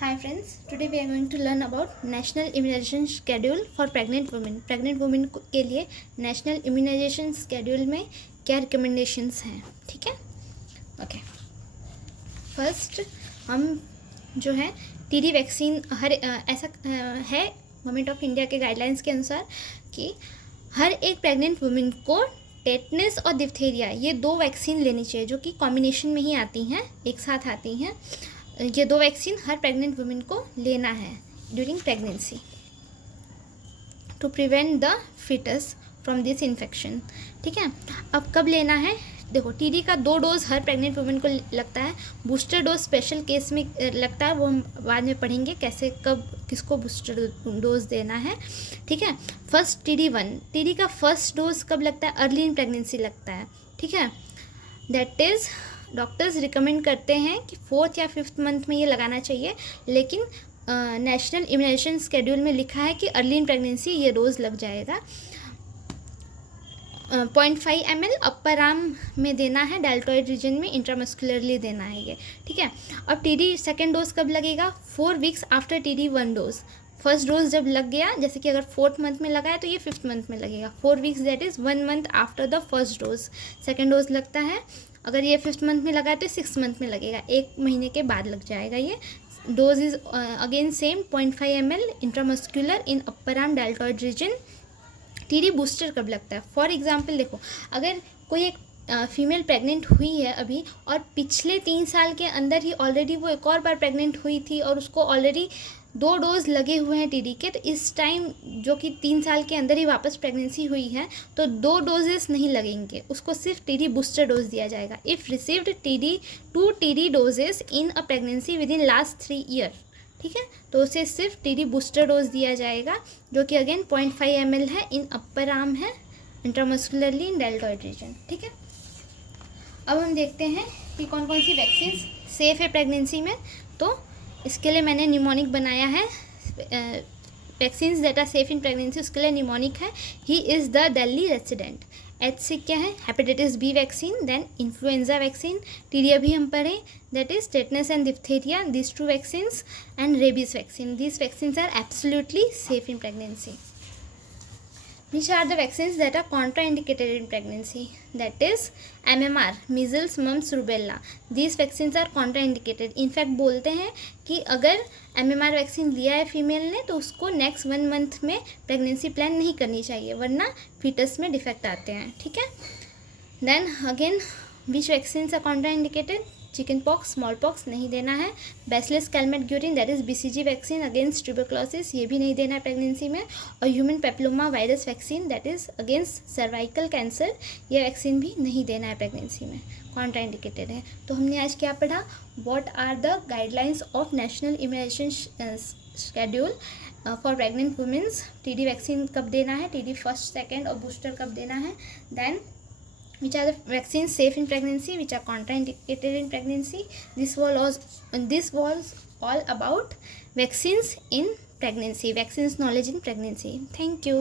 Hi friends, today we are going to learn about National Immunization Schedule for Pregnant Women. Pregnant women के लिए National Immunization Schedule में क्या recommendations हैं, ठीक है? Okay. First हम जो है TD वैक्सीन ऐसा है गवर्नमेंट ऑफ इंडिया के गाइडलाइंस के अनुसार कि हर एक प्रेग्नेंट वुमेन को टेटनस और डिप्थीरिया ये दो वैक्सीन लेनी चाहिए, जो कि कॉम्बिनेशन में ही आती हैं, एक साथ आती हैं। ये दो वैक्सीन हर प्रेग्नेंट वुमेन को लेना है during pregnancy to prevent the fetus from this infection, ठीक है। अब कब लेना है, देखो टीडी का 2 डोज हर प्रेग्नेंट वुमेन को लगता है। बूस्टर डोज स्पेशल केस में लगता है, वो हम बाद में पढ़ेंगे कैसे कब किसको बूस्टर डोज देना है, ठीक है। फर्स्ट टीडी का फर्स्ट डोज कब लगता है, अर्ली इन प्रेगनेंसी लगता है, ठीक है। दैट इज़ डॉक्टर्स रिकमेंड करते हैं कि 4th या 5th मंथ में ये लगाना चाहिए, लेकिन नेशनल इम्यूनाइजेशन स्केड्यूल में लिखा है कि अर्ली इन प्रेगनेंसी ये डोज लग जाएगा। 0.5 ml अपर आर्म में देना है, डेल्टॉइड रीजन में इंट्रामस्कुलरली देना है ये, ठीक है। अब टीडी सेकेंड डोज कब लगेगा, 4 weeks after TD 1 dose. First dose जब लग गया, जैसे कि अगर 4th मंथ में लगा है तो ये 5th मंथ में लगेगा। 4 weeks that is 1 month after the first dose second dose लगता है। अगर ये 5th मंथ में लगा है तो 6th मंथ में लगेगा, 1 महीने के बाद लग जाएगा ये। Dose is again same 0.5 ml intramuscular in upper arm deltoid region. TD booster कब लगता है, फॉर एग्जांपल देखो, अगर कोई एक फीमेल प्रेग्नेंट हुई है अभी और पिछले 3 साल के अंदर ही ऑलरेडी वो एक और बार प्रेग्नेंट हुई थी और उसको ऑलरेडी 2 डोज लगे हुए हैं टीडी के, तो इस टाइम जो कि 3 साल के अंदर ही वापस प्रेगनेंसी हुई है तो 2 डोजेस नहीं लगेंगे, उसको सिर्फ टीडी बूस्टर डोज दिया जाएगा। If received 2 TD doses in a pregnancy with in last 3 year, ठीक है, तो उसे सिर्फ टीडी बूस्टर डोज दिया जाएगा, जो कि अगेन 0.5 ml है, इन अपर आर्म है, इंट्रामस्कुलरली इन डेल्टॉइड रीजन, ठीक है। अब हम देखते हैं कि कौन कौन सी वैक्सीन सेफ़ है प्रेगनेंसी में। तो इसके लिए मैंने निमोनिक बनाया है, vaccines that are safe in pregnancy, उसके लिए निमोनिक है। He is the Delhi resident. H से क्या है, hepatitis B vaccine, then influenza vaccine, TD अभी हम पढ़ें, that is tetanus and diphtheria, this 2 vaccines, and rabies vaccine. These vaccines are absolutely safe in pregnancy. Which are the vaccines that are contraindicated in pregnancy? That is MMR, measles, mumps, rubella. These vaccines are contraindicated. In fact बोलते हैं कि अगर MMR vaccine लिया है female ने तो उसको next 1 month में प्रेगनेंसी प्लान नहीं करनी चाहिए, वरना फीटस में डिफेक्ट आते हैं, ठीक है। Then again which vaccines are contraindicated? Chickenpox, smallpox नहीं देना है। Bacillus Calmette Guerin that is BCG vaccine against tuberculosis, ये भी नहीं देना है प्रेगनेंसी में। और human papilloma virus vaccine that is against cervical cancer, ये वैक्सीन भी नहीं देना है प्रेगनेंसी में, कॉन्ट्राइंडिकेटेड है। तो हमने आज क्या पढ़ा, what are the guidelines of national immunization schedule for pregnant womens. TD vaccine कब देना है, टीडी फर्स्ट, सेकेंड और बूस्टर कब देना है। Then which are the vaccines safe in pregnancy, which are contraindicated in pregnancy. This was all about vaccines in pregnancy, vaccines knowledge in pregnancy. Thank you.